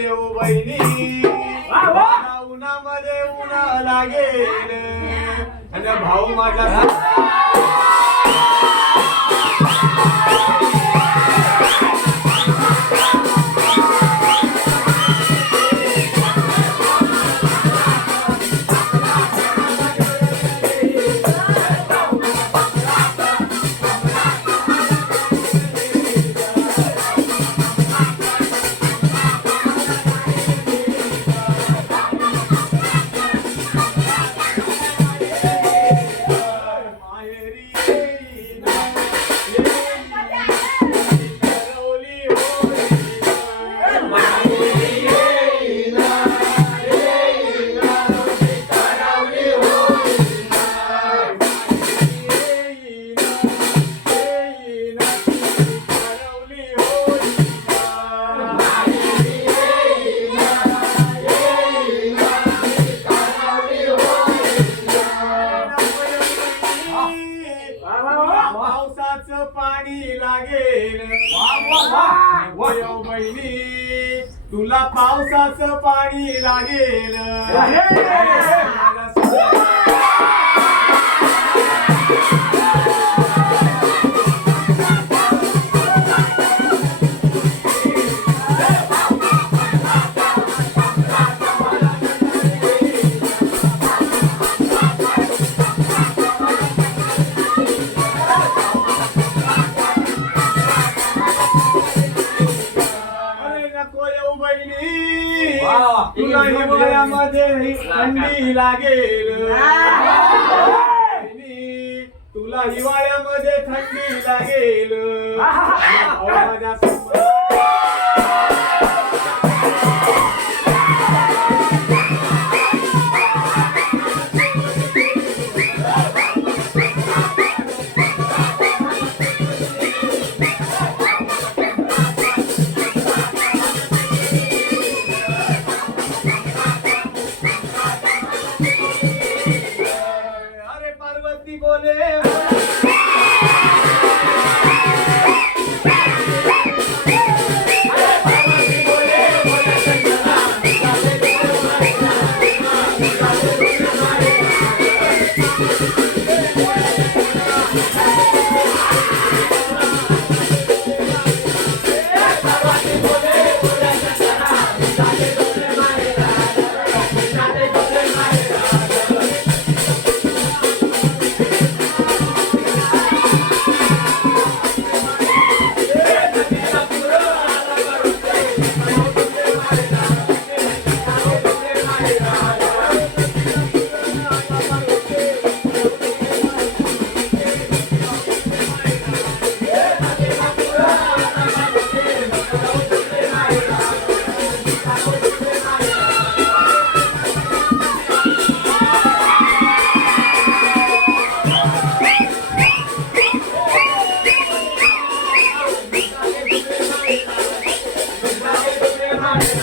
येऊ बहिणी मध्ये उन्हा लागेल आणि भाऊ माझा लागेल बहिणी तुला पावसाचं पाणी लागेल हिवाळ्यामध्ये थंडी लागेल तुला हिवाळ्यामध्ये थंडी लागेल জীবনে Amen.